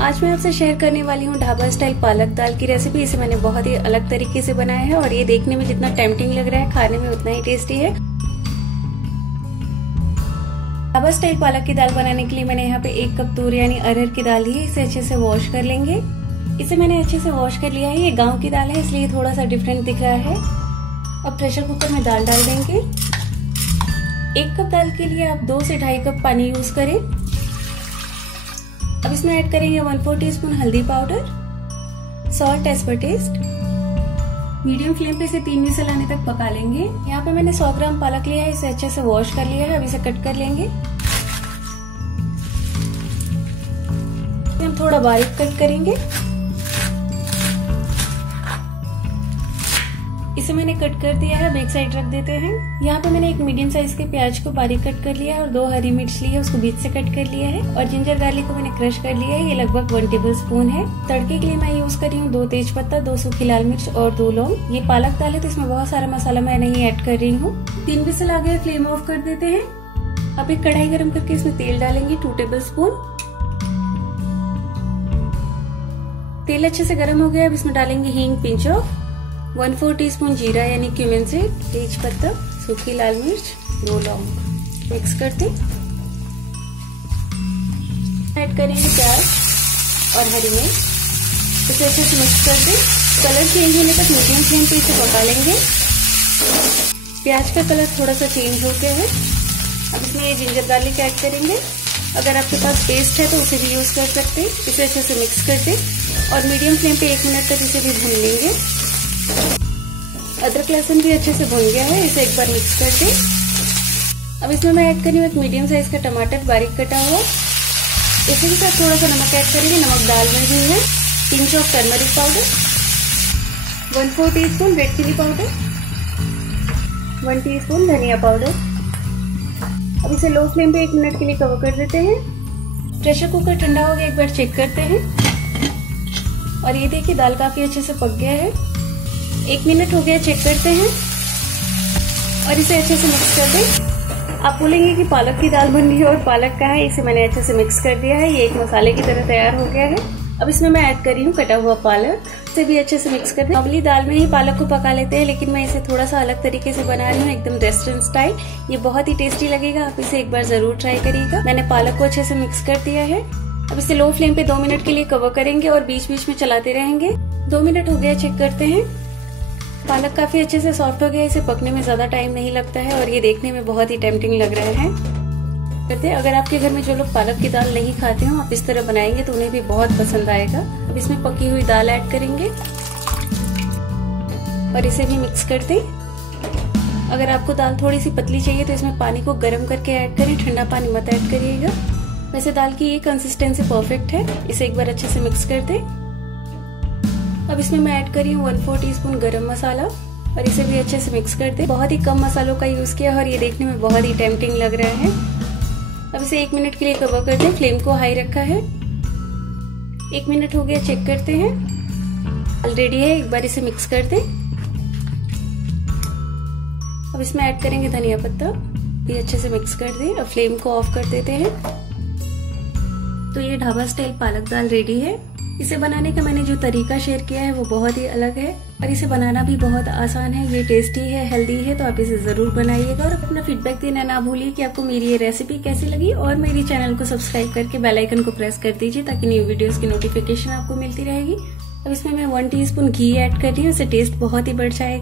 आज मैं आपसे शेयर करने वाली हूँ ढाबा स्टाइल पालक दाल की रेसिपी। इसे मैंने बहुत ही अलग तरीके से बनाया है और ये देखने में जितना टेम्पटिंग लग रहा है, खाने में उतना ही टेस्टी है। ढाबा स्टाइल पालक की दाल बनाने के लिए मैंने यहाँ पे 1 कप तूर यानी अरहर की दाल ली है। इसे अच्छे से वॉश कर लेंगे। इसे मैंने अच्छे से वॉश कर लिया है। ये गाँव की दाल है इसलिए थोड़ा सा डिफरेंट दिख रहा है। अब प्रेशर कुकर में दाल डाल देंगे। 1 कप दाल के लिए आप 2 से 2.5 कप पानी यूज करें। अब इसमें ऐड करेंगे 1/4 टीस्पून हल्दी powder, salt as per taste. Medium flame पे इसे 3 विसल आने तक पका लेंगे। यहाँ पे मैंने 100 ग्राम पालक लिया है। इसे अच्छे से वॉश कर लिया है। अब इसे कट कर लेंगे। हम थोड़ा बारीक कट करेंगे। इसे मैंने कट कर दिया है। अब एक साइड रख देते हैं। यहाँ पे मैंने एक मीडियम साइज के प्याज को बारीक कट कर लिया है और 2 हरी मिर्च ली है, उसको बीच से कट कर लिया है। और जिंजर गार्लिक को मैंने क्रश कर लिया है। ये लगभग 1 टेबल स्पून है। तड़के के लिए मैं यूज कर रही हूँ 2 तेज पत्ता, 2 सूखी लाल मिर्च और 2 लौंग। ये पालक दाल है तो इसमें बहुत सारा मसाला मैं नहीं ऐड कर रही हूँ। 3 विसल आ गए, फ्लेम ऑफ कर देते हैं। अब एक कढ़ाई गर्म करके इसमें तेल डालेंगे 2 टेबल स्पून। तेल अच्छे से गर्म हो गया। अब इसमें डालेंगे हींग पिंच ऑफ, 1/4 टीस्पून जीरा यानी क्यूमिन सीड, तेज पत्ता, सूखी लाल मिर्च, 2 लौंग। मिक्स करते ऐड करेंगे प्याज और हरी मिर्च। इसे अच्छे से मिक्स कर दें। कलर चेंज होने तक मीडियम फ्लेम पे इसे पका लेंगे। प्याज का कलर थोड़ा सा चेंज हो गया है। अब इसमें ये जिंजर गार्लिक ऐड करेंगे। अगर आपके पास पेस्ट है तो उसे भी यूज कर सकते हैं। इसे अच्छे से मिक्स कर दें और मीडियम फ्लेम पे 1 मिनट तक इसे भी भून लेंगे। अदरक लहसुन भी अच्छे से भुन गया है। इसे एक बार मिक्स कर दें। अब इसमें मैं ऐड करी हूँ 1 मीडियम साइज का टमाटर बारीक कटा हुआ। इसे भी साथ थोड़ा सा नमक ऐड करेंगे। नमक दाल में भी है। Pinch of turmeric powder, 1/4 teaspoon red chilli powder, 1 teaspoon धनिया पाउडर। अब इसे लो फ्लेम पे 1 मिनट के लिए कवर कर देते हैं। प्रेशर कुकर ठंडा हो गया, एक बार चेक करते हैं। और ये देखिए दाल काफी अच्छे से पक गया है। 1 मिनट हो गया, चेक करते हैं और इसे अच्छे से मिक्स कर दें। आप बोलेंगे कि पालक की दाल बन रही है और पालक का है। इसे मैंने अच्छे से मिक्स कर दिया है। ये एक मसाले की तरह तैयार हो गया है। अब इसमें मैं ऐड कर रही हूँ कटा हुआ पालक। इसे भी अच्छे से मिक्स कर दें। नॉर्मली दाल में ही पालक को पका लेते हैं, लेकिन मैं इसे थोड़ा सा अलग तरीके से बना रही हूँ, एकदम रेस्टोरेंट स्टाइल। ये बहुत ही टेस्टी लगेगा। आप इसे एक बार जरूर ट्राई करिएगा। मैंने पालक को अच्छे से मिक्स कर दिया है। अब इसे लो फ्लेम पे 2 मिनट के लिए कवर करेंगे और बीच बीच में चलाते रहेंगे। 2 मिनट हो गया, चेक करते हैं। पालक काफी अच्छे से सॉफ्ट हो गया। इसे पकने में ज्यादा टाइम नहीं लगता है और ये देखने में बहुत ही टेम्पटिंग लग रहा है। कहते अगर आपके घर में जो लोग पालक की दाल नहीं खाते हो, आप इस तरह बनाएंगे तो उन्हें भी बहुत पसंद आएगा। अब इसमें पकी हुई दाल ऐड करेंगे और इसे भी मिक्स कर दें। अगर आपको दाल थोड़ी सी पतली चाहिए तो इसमें पानी को गर्म करके ऐड करें, ठंडा पानी मत ऐड करिएगा। वैसे दाल की ये कंसिस्टेंसी परफेक्ट है। इसे एक बार अच्छे से मिक्स कर दें। अब इसमें मैं ऐड करी हूँ 1/4 टीस्पून गरम मसाला और इसे भी अच्छे से मिक्स कर दें। बहुत ही कम मसालों का यूज किया और ये देखने में बहुत ही टेम्पटिंग लग रहा है। अब इसे 1 मिनट के लिए कवर कर दें। फ्लेम को हाई रखा है। 1 मिनट हो गया, चेक करते हैं। ऑलरेडी है, एक बार इसे मिक्स कर दें। अब इसमें ऐड करेंगे धनिया पत्ता, भी अच्छे से मिक्स कर दें। अब फ्लेम को ऑफ कर देते हैं। तो ये ढाबा स्टाइल पालक दाल रेडी है। इसे बनाने का मैंने जो तरीका शेयर किया है वो बहुत ही अलग है और इसे बनाना भी बहुत आसान है। ये टेस्टी है, हेल्दी है, तो आप इसे जरूर बनाइएगा और अपना फीडबैक देना ना भूलिए कि आपको मेरी ये रेसिपी कैसी लगी। और मेरी चैनल को सब्सक्राइब करके बेल आइकन को प्रेस कर दीजिए ताकि न्यू वीडियोस की नोटिफिकेशन आपको मिलती रहेगी। अब इसमें मैं 1 टीस्पून घी ऐड कर रही हूँ। इससे टेस्ट बहुत ही बढ़ जाएगा।